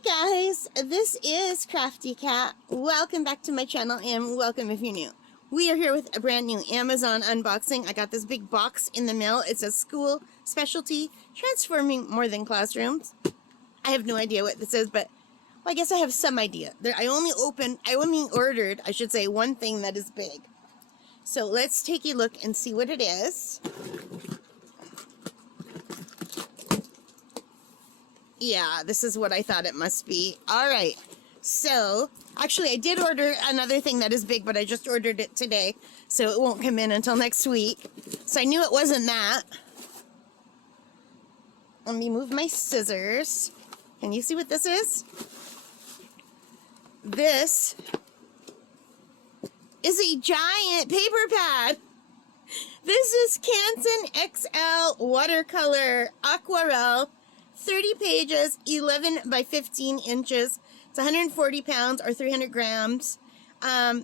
Hi guys, this is Crafty Cat. Welcome back to my channel and welcome if you're new. We are here with a brand new Amazon unboxing. I got this big box in the mail. It says school specialty, transforming more than classrooms. I have no idea what this is, but well, I guess I have some idea. I only ordered, I should say, one thing that is big. So let's take a look and see what it is. Yeah, this is what I thought it must be. All right. So, actually, I did order another thing that is big, but I just ordered it today, so it won't come in until next week. So I knew it wasn't that. Let me move my scissors. Can you see what this is? This is a giant paper pad. This is Canson XL Watercolor Aquarelle. 30 pages, 11 by 15 inches. It's 140 pounds or 300 grams.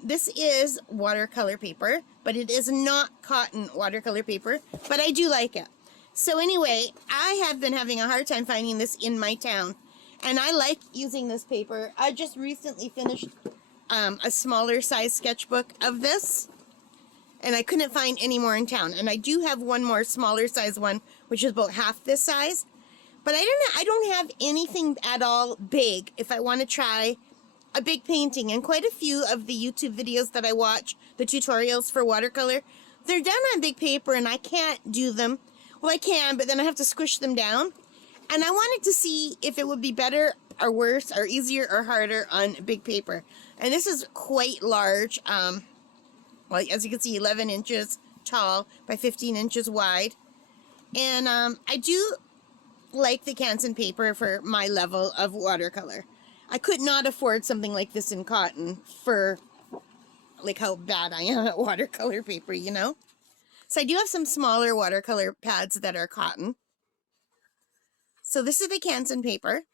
This is watercolor paper, but it is not cotton watercolor paper, but I do like it. So anyway, I have been having a hard time finding this in my town, and I like using this paper. I just recently finished a smaller size sketchbook of this, and I couldn't find any more in town. And I do have one more smaller size one, which is about half this size. But I don't have anything at all big if I want to try a big painting. And quite a few of the YouTube videos that I watch, the tutorials for watercolor, they're done on big paper and I can't do them. Well, I can, but then I have to squish them down. And I wanted to see if it would be better or worse or easier or harder on big paper. And this is quite large. Well, as you can see, 11 inches tall by 15 inches wide. And I do like the canson paper for my level of watercolor. I could not afford something like this in cotton for like how bad I am at watercolor paper, you know? So I do have some smaller watercolor pads that are cotton. So this is the canson paper.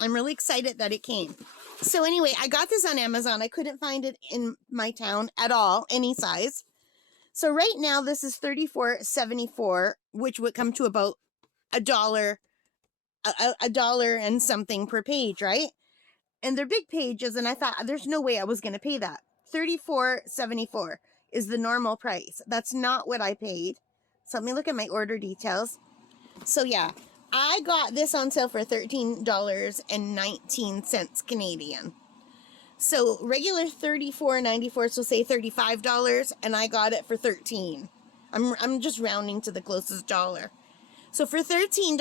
I'm really excited that it came. So anyway, I got this on Amazon. I couldn't find it in my town at all, any size. So right now this is $34.74, which would come to about $1. A dollar and something per page, right? And they're big pages, and I thought there's no way I was going to pay that. $34.74 is the normal price. That's not what I paid. So let me look at my order details. So yeah, I got this on sale for $13.19 Canadian. So regular $34.94, so say $35, and I got it for $13. I'm just rounding to the closest dollar. So for $13,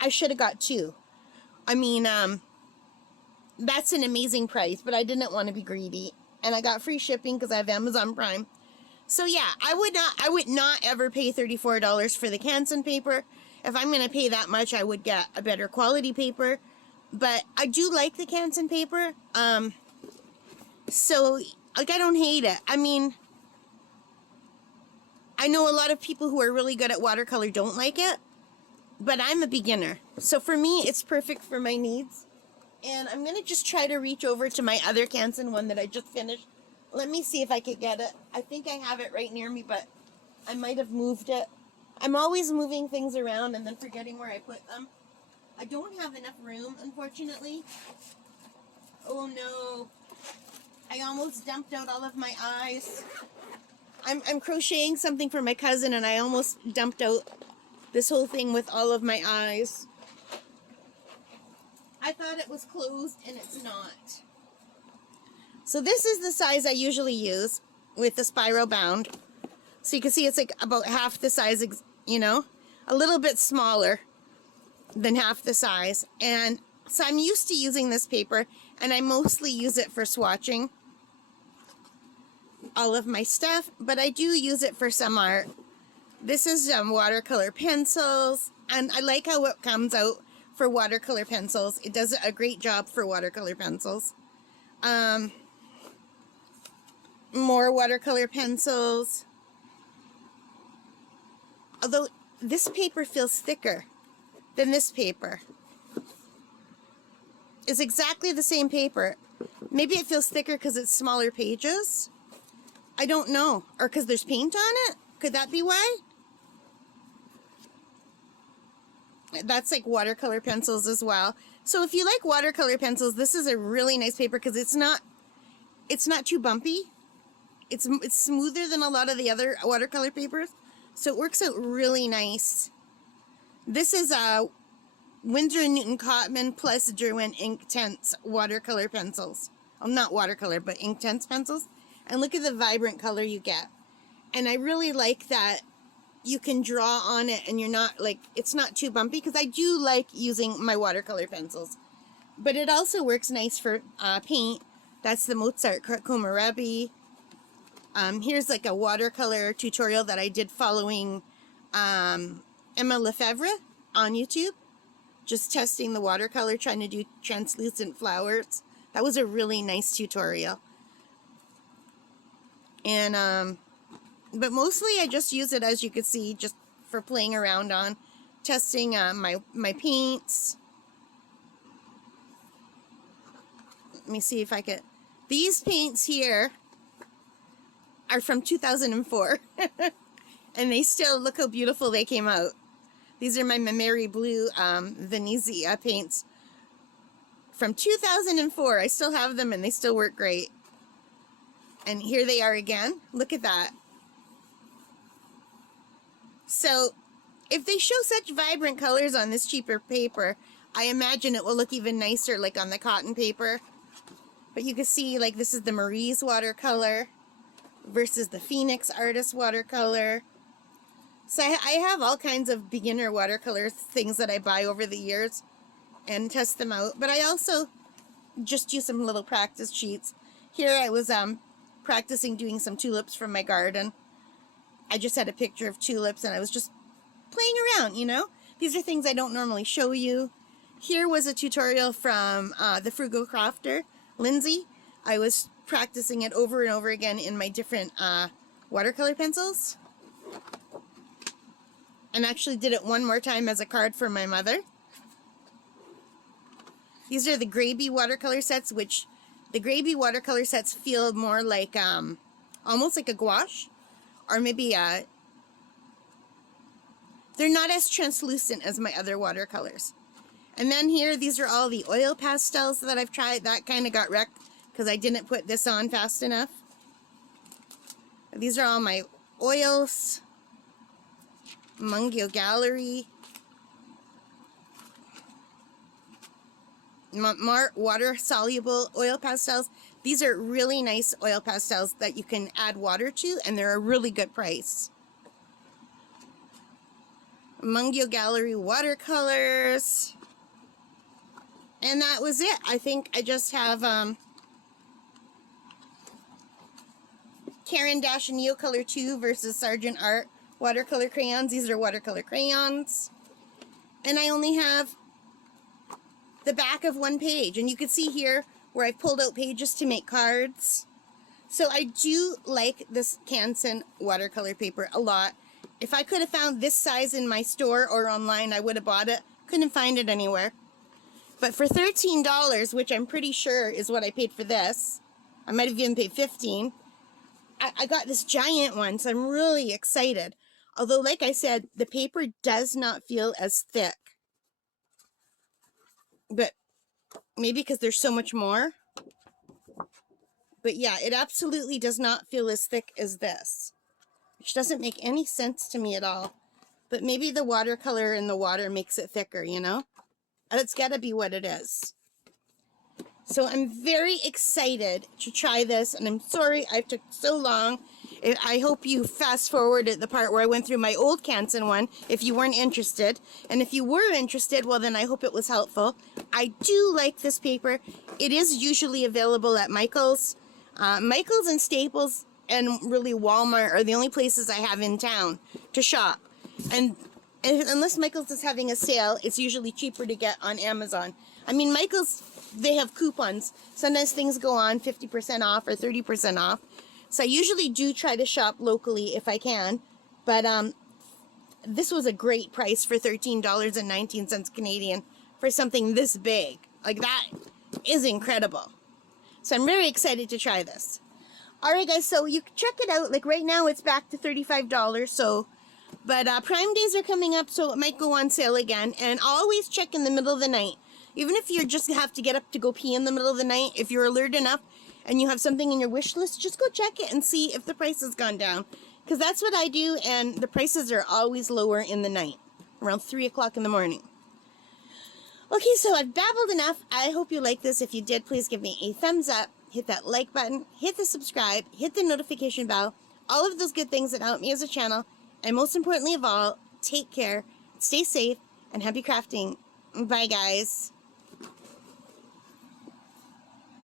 I should have got two. I mean, that's an amazing price, but I didn't want to be greedy. And I got free shipping because I have Amazon Prime. So yeah, I would not ever pay $34 for the canson paper. If I'm going to pay that much, I would get a better quality paper. But I do like the canson paper. So, like, I don't hate it. I mean, I know a lot of people who are really good at watercolor don't like it, but I'm a beginner. So for me, it's perfect for my needs. And I'm going to just try to reach over to my other canson one that I just finished. Let me see if I could get it. I think I have it right near me, but I might have moved it. I'm always moving things around and then forgetting where I put them. I don't have enough room, unfortunately. Oh no. I almost dumped out all of my eyes. I'm crocheting something for my cousin, and I almost dumped out this whole thing with all of my eyes. I thought it was closed, and it's not. So this is the size I usually use with the spiral bound. So you can see it's like about half the size, you know, a little bit smaller than half the size. And so I'm used to using this paper, and I mostly use it for swatching all of my stuff, but I do use it for some art. This is watercolor pencils, and I like how it comes out for watercolor pencils. It does a great job for watercolor pencils. More watercolor pencils. Although this paper feels thicker than this paper. It's exactly the same paper. Maybe it feels thicker because it's smaller pages. I don't know. Or because there's paint on it? Could that be why? That's like watercolor pencils as well. So if you like watercolor pencils, this is a really nice paper because it's not too bumpy. It's smoother than a lot of the other watercolor papers, so it works out really nice. This is Winsor & Newton Cotman plus Derwent Inktense watercolor pencils. Well, not watercolor, but Inktense pencils. And look at the vibrant color you get. And I really like that you can draw on it and you're not like, it's not too bumpy, because I do like using my watercolor pencils. But it also works nice for paint. That's the Mozart Komarebi. Here's like a watercolor tutorial that I did following Emma Lefebvre on YouTube. Just testing the watercolor, trying to do translucent flowers. That was a really nice tutorial. And, but mostly I just use it, as you can see, just for playing around on, testing my paints. Let me see if I could. These paints here are from 2004. And they still, look how beautiful they came out. These are my Mameri Blue Venezia paints from 2004. I still have them and they still work great. And here they are again. Look at that. So if they show such vibrant colors on this cheaper paper, I imagine it will look even nicer like on the cotton paper. But you can see, like, this is the Marie's watercolor versus the Phoenix Artist watercolor. So I have all kinds of beginner watercolor things that I buy over the years and test them out. But I also just do some little practice sheets. Here I was practicing doing some tulips from my garden. I just had a picture of tulips and I was just playing around, you know. These are things I don't normally show you. Here was a tutorial from the Frugal Crofter, Lindsay. I was practicing it over and over again in my different watercolor pencils. And actually did it one more time as a card for my mother. These are the Graby watercolor sets, which the Graby watercolor sets feel more like almost like a gouache, or maybe they're not as translucent as my other watercolors. And then here, these are all the oil pastels that I've tried. That kind of got wrecked because I didn't put this on fast enough. These are all my oils. Mungio Gallery. Water-soluble oil pastels. These are really nice oil pastels that you can add water to, and they're a really good price. Mungio Gallery watercolors. And that was it. I think I just have Caran d'Ache Neocolor 2 versus Sargent Art watercolor crayons. These are watercolor crayons. And I only have the back of one page. And you can see here where I've pulled out pages to make cards. So I do like this Canson watercolor paper a lot. If I could have found this size in my store or online, I would have bought it. Couldn't find it anywhere. But for $13, which I'm pretty sure is what I paid for this, I might have even paid $15, I got this giant one, so I'm really excited. Although, like I said, the paper does not feel as thick. But maybe because there's so much more. But yeah, it absolutely does not feel as thick as this, which doesn't make any sense to me at all. But maybe the watercolor in the water makes it thicker, you know? That's got to be what it is. So I'm very excited to try this, and I'm sorry I took so long. I hope you fast forward at the part where I went through my old Canson one, if you weren't interested. And if you were interested, well then I hope it was helpful. I do like this paper. It is usually available at Michael's. Michael's and Staples and really Walmart are the only places I have in town to shop. And unless Michael's is having a sale, it's usually cheaper to get on Amazon. I mean, Michael's, they have coupons. Sometimes things go on 50% off or 30% off. So I usually do try to shop locally if I can. But this was a great price for $13.19 Canadian for something this big. Like, that is incredible. So I'm very excited to try this. Alright guys, so you can check it out. Like right now it's back to $35. So, but Prime Days are coming up, so it might go on sale again. And always check in the middle of the night, Even if you just have to get up to go pee in the middle of the night, if you're alert enough and you have something in your wish list, just go check it and see if the price has gone down. Because that's what I do, and the prices are always lower in the night, around 3 o'clock in the morning. Okay, so I've babbled enough. I hope you like this. If you did, please give me a thumbs up. Hit that like button. Hit the subscribe. Hit the notification bell. All of those good things that help me as a channel. And most importantly of all, take care, stay safe, and happy crafting. Bye, guys.